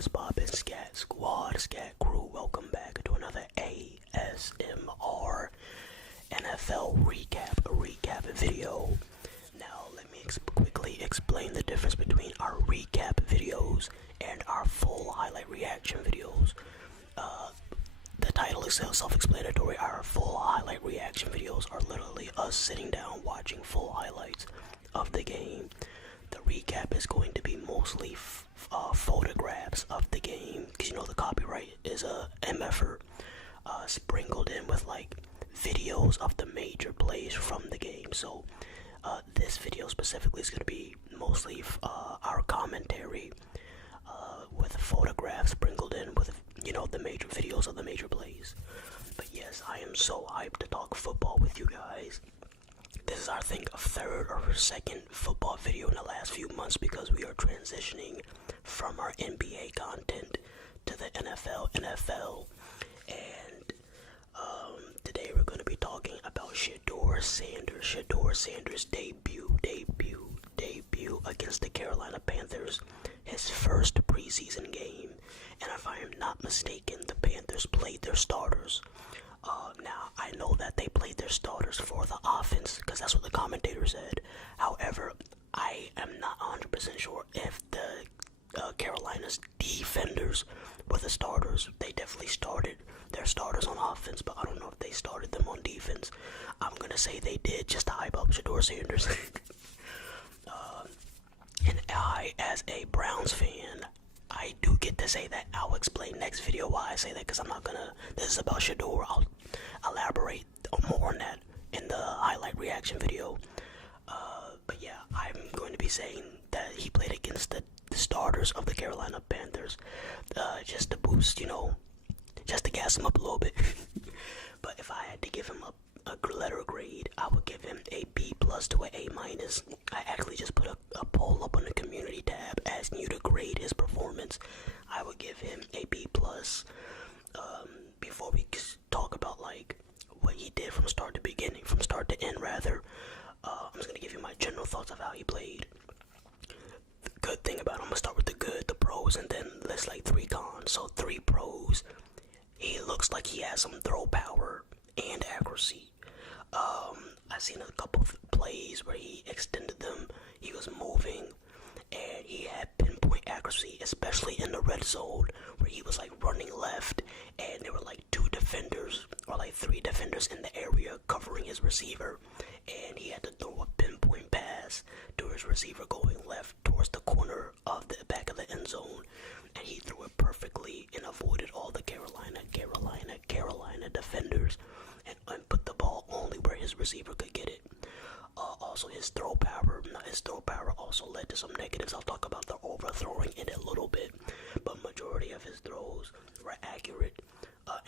is poppin', Scat Squad, Scat Crew? Welcome back to another ASMR NFL recap video. Now, let me quickly explain the difference between our recap videos and our full highlight reaction videos. The title is self-explanatory. Our full highlight reaction videos are literally us sitting down watching full highlights of the game. The recap is going to be mostly photographs of the game, because you know the copyright is a MFR, sprinkled in with like videos of the major plays from the game. So this video specifically is going to be mostly our commentary with photographs sprinkled in with, you know, the major videos of the major plays. But yes, I am so hyped to talk football with you guys. This is our, I think, third or second football video in the last few months, because we are transitioning from our NBA content to the NFL, and today we're going to be talking about Shedeur Sanders' debut against the Carolina Panthers, his first preseason game, and if I am not mistaken, the Panthers played their starters. Now, I know that they played their starters for the offense, because that's what the commentator said. However, I am not 100% sure if the Carolina's defenders were the starters. They definitely started their starters on offense, but I don't know if they started them on defense. I'm going to say they did, just to hype up Shedeur Sanders. And I, as a Browns fan, I do get to say that. I'll explain next video why I say that, because I'm not gonna. This is about Shedeur. I'll elaborate more on that in the highlight reaction video. But yeah, I'm going to be saying that he played against the starters of the Carolina Panthers, just to boost, you know, just to gas him up a little bit. But if I had to give him a letter grade, I would give him a B plus to an A minus. I actually just put a poll up on the community tab asking you to grade his performance. I would give him a B plus. Before we talk about like what he did from start to end rather, I'm just gonna give you my general thoughts of how he played. The good thing about him, I'm gonna start with the good, the pros, and then let's like 3 cons. So 3 pros: he looks like he has some throw power and accuracy. I've seen a couple of plays where he extended them, he was moving, and he had pinpoint accuracy, especially in the red zone, where he was like running left, and there were like 2 defenders, or like 3 defenders in the area covering his receiver, and he had to throw a pinpoint pass to his receiver going left towards the corner of the back of the end zone, and he threw it perfectly and avoided all the Carolina defenders, and put the ball only where his receiver could get it. Also, his throw power also led to some negatives. I'll talk about the overthrowing in a little bit, but majority of his throws were accurate,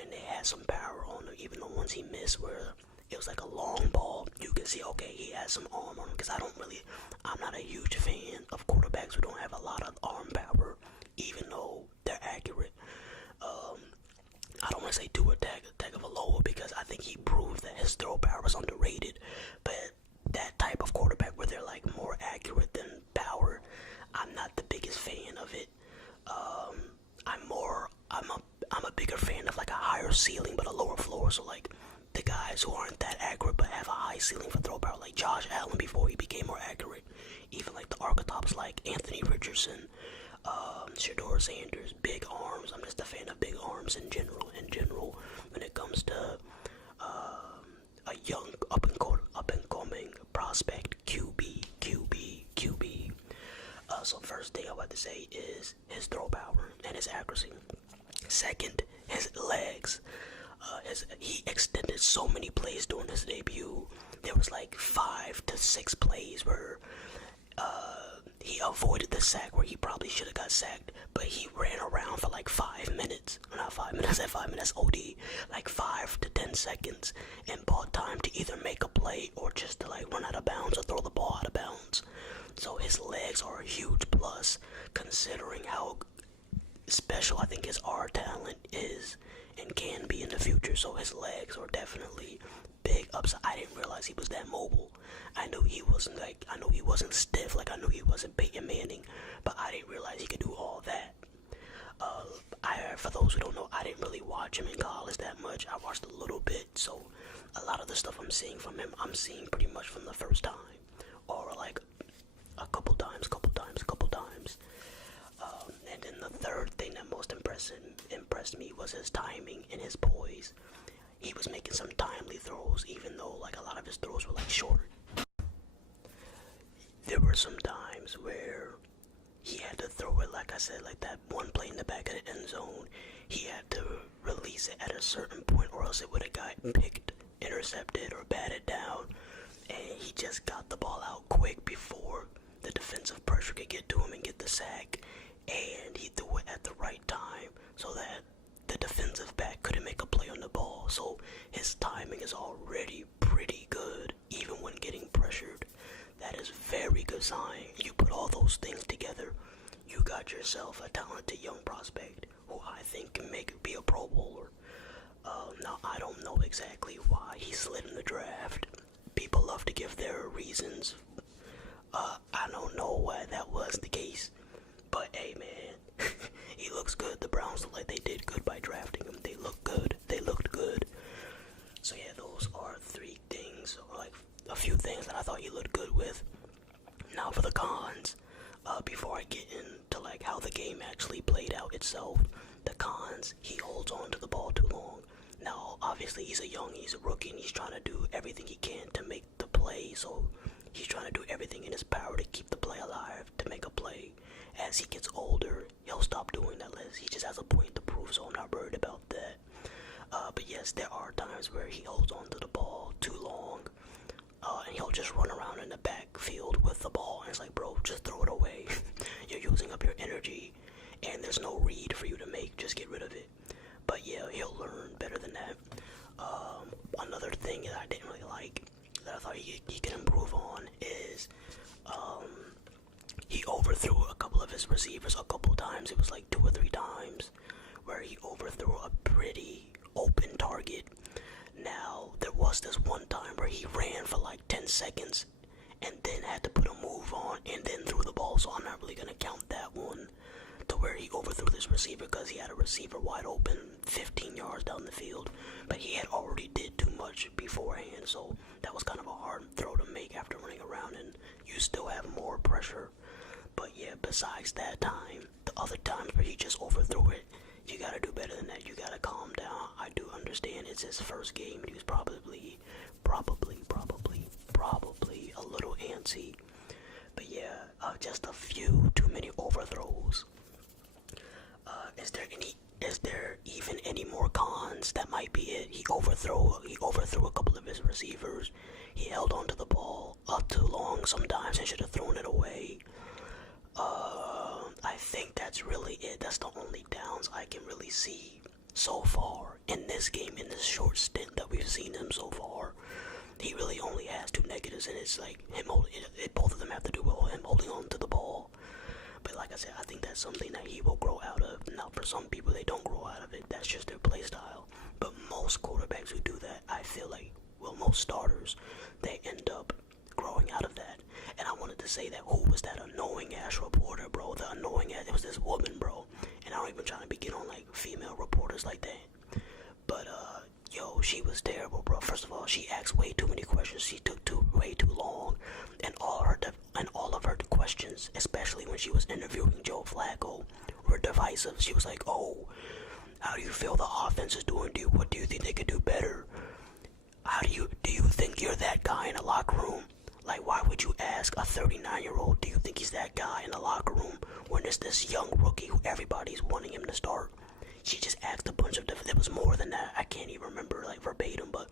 and they had some power on them. Even the ones he missed, where it was like a long ball, you can see, okay, he has some arm on him. Because I'm not a huge fan of quarterbacks who don't have a lot of arm power, even though they're accurate. I don't want to say Tua Tagovailoa, because I think he proved that his throw power is underrated, but that type of quarterback where they're like more accurate than power, I'm not the biggest fan of it. I'm a bigger fan of like a higher ceiling but a lower floor. So like the guys who aren't that accurate but have a high ceiling for throw power, like Josh Allen before he became more accurate. Even like the archetypes like Anthony Richardson, Shedeur Sanders, big arms. I'm just a fan of big arms in general. When it comes to a young up and coming prospect, QB. So first thing I want to say is his throw power and his accuracy. Second, his legs. He extended so many plays during his debut. There was like 5 to 6 plays where he avoided the sack where he probably should have got sacked, but he ran around for like 5 minutes. Not 5 minutes, I said 5 minutes OD. Like 5 to 10 seconds, and bought time to either make a play or just to like run out of bounds or throw the ball out of bounds. So his legs are a huge plus, considering how special I think his R talent is and can be in the future. So his legs are definitely big upside. I didn't realize he was that mobile. I knew he wasn't stiff, like I knew he wasn't Peyton Manning, but I didn't realize he could do all that. watch him in college that much. I watched a little bit, so a lot of the stuff I'm seeing from him, I'm seeing pretty much from the first time, or like a couple times. And then the third thing that most impressed me was his timing and his poise. He was making some timely throws, even though like a lot of his throws were like short. There were some times where he had to throw it, like I said, like that one play in the back of the end zone. He had to release it at a certain point, or else it would have got picked, intercepted, or batted down. And he just got the ball out quick before the defensive pressure could get to him and get the sack. And he threw it at the right time so that the defensive back couldn't make a play on the ball. So his timing is already pretty good, even when getting pressured. That is very good sign. You put all those things together, you got yourself a talented young prospect who I think can be a Pro Bowler. Now, I don't know exactly why he slid in the draft. People love to give their reasons. I don't know why that was the case. But hey, man, he looks good. The Browns look like they did good by drafting him. They look good. They looked good. So yeah, those are three things, or like a few things that I thought he looked good with. Now for the cons, before I get into like how the game actually played out itself, the cons, he holds on to the ball too long. Now, obviously he's a rookie, and he's trying to do everything he can to make the play, so he's trying to do everything in his power to keep the play alive, to make a play. As he gets older, he'll stop doing that less. He just has a point to prove, so I'm not worried about that. But yes, there are times where he holds on to the ball too long, and he'll just run around in the backfield with the ball, and it's like, bro, just throw it away. You're using up your energy, and there's no read for you to make. Just get rid of it. But yeah, he'll learn better than that. Another thing that I didn't really like, that I thought he could improve on, is he overthrew a couple of his receivers a couple times. It was like 2 or 3 times where he overthrew a pretty open target. Now, there was this one time where he ran for like 10 seconds and then had to put a move on and then threw the ball, so I'm not really going to count that one to where he overthrew this receiver, because he had a receiver wide open 15 yards down the field, but he had already did too much beforehand, so that was kind of a hard throw to make after running around, and you still have more pressure. But yeah, besides that time, the other times where he just overthrew it, you gotta do better than that. You gotta calm down. I do understand it's his first game, and he was probably a little antsy. But yeah, just a few too many overthrows. Is there even any more cons? That might be it. He overthrew a couple of his receivers. He held onto the ball up too long sometimes and should have thrown it away. I think that's really it. That's the only downs I can really see so far in this game, in this short stint that we've seen him so far. He really only has 2 negatives, and it's like him both of them have to do with him holding on to the ball. But like I said, I think that's something that he will grow out of. Now, for some people, they don't grow out of it. That's just their play style. But most quarterbacks who do that, I feel like, well, most starters, they end up growing out of that. And I wanted to say that, who was that annoying ass reporter, bro? The annoying ass, it was this woman, bro. And I don't even try to be getting on like female reporters like that. But yo, she was terrible, bro. First of all, she asked way too many questions. She took way too long, and all of her questions, especially when she was interviewing Joe Flacco, were divisive. She was like, "Oh, how do you feel the offense is doing? What do you think they could do better? Do you think you're that guy in the locker room? Like, why would you ask a 39-year-old, do you think he's that guy in the locker room, when there's this young rookie who everybody's wanting him to start?" She just asked a bunch of different, there was more than that. I can't even remember like verbatim, but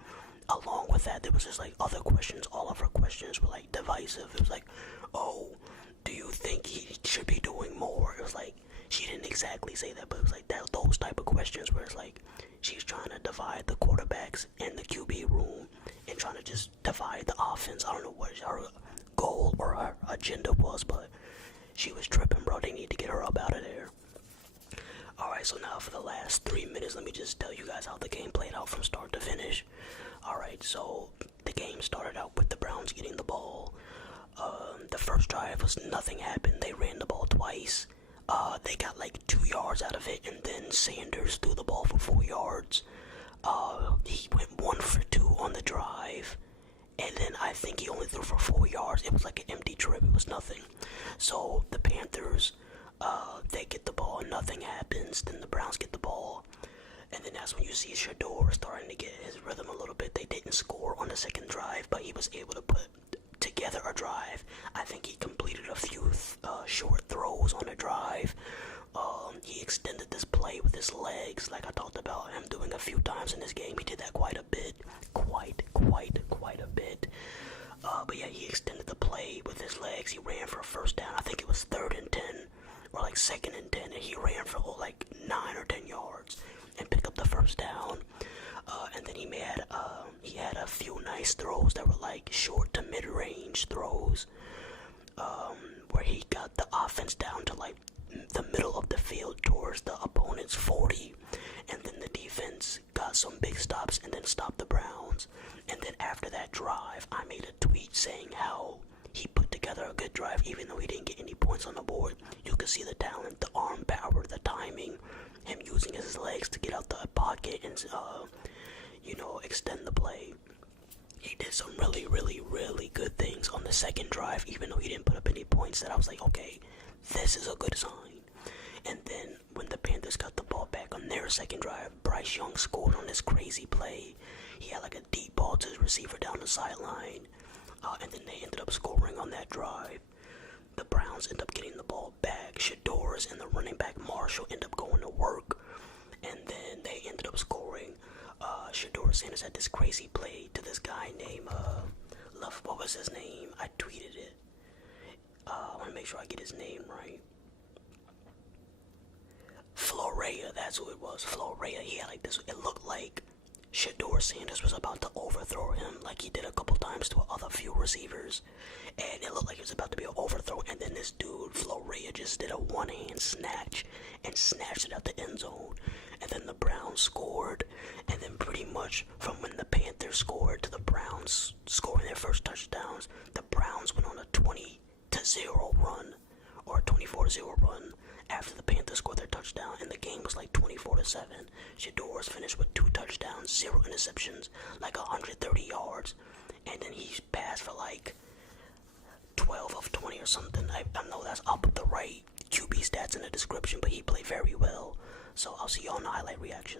along with that, there was just like other questions. All of her questions were like divisive. It was like, "Oh, do you think he should be doing more?" It was like, she didn't exactly say that, but it was like that, those type of questions where it's like, she's trying to divide the quarterbacks in the QB room and trying to just divide the offense. I don't know what her goal or her agenda was, but she was tripping, bro. They need to get her up out of there. Alright, so now for the last 3 minutes, let me just tell you guys how the game played out from start to finish. Alright, so the game started out with the Browns getting the ball. The first drive was nothing happened. They ran the ball twice. They got like 2 yards out of it, and then Sanders threw the ball for 4 yards. He went 1 for 2 on the drive, and then I think he only threw for 4 yards. It was like an empty trip. It was nothing. So the Panthers, they get the ball, nothing happens. Then the Browns get the ball, and then that's when you see Shador starting to get his rhythm a little bit. They didn't score on the second drive, but he was able to put together a drive. I think he completed a few short throws on a drive. He extended this play with his legs, like I talked about him doing a few times in this game. He did that quite a bit. Quite a bit. But yeah, he extended the play with his legs. He ran for a first down. I think it was 3rd and 10, or like 2nd and 10, and he ran for like 9 or 10 yards and picked up the first down. And then he had a few nice throws that were like short to mid-range throws, where he got the offense down to like the middle of the field towards the opponent's 40, and then the defense got some big stops and then stopped the Browns. And then after that drive, I made a tweet saying how he put together a good drive even though he didn't get any points on the board. You could see the talent, the arm power, the timing, him using his legs to get out the pocket and extend the play. He did some really good things on the second drive, even though he didn't put up any points. That I was like, okay, this is a good sign. And then when the Panthers got the ball back on their second drive, Bryce Young scored on this crazy play. He had like a deep ball to his receiver down the sideline, and then they ended up scoring on that drive. The Browns end up getting the ball back. Shador's and the running back Marshall end up going to work, and then they ended up scoring. Shador Sanders had this crazy play to this guy named what was his name? I tweeted it. I want to make sure I get his name right. Florea, that's who it was. Florea. He had like this. It looked like Shador Sanders was about to overthrow him, like he did a couple times to other few receivers, and it looked like it was about to be an overthrow. And then this dude Florea just did a one-hand snatch and snatched it out the end zone. And then the Browns scored, and then pretty much from when the Panthers scored to the Browns scoring their first touchdowns, the Browns went on a 20-0 run, or a 24-0 run, after the Panthers scored their touchdown, and the game was like 24-7. Shador's finished with 2 touchdowns, 0 interceptions, like 130 yards, and then he passed for like 12 of 20 or something. I know that's, I'll put the right QB stats in the description, but he played very well. So I'll see you on the highlight reaction.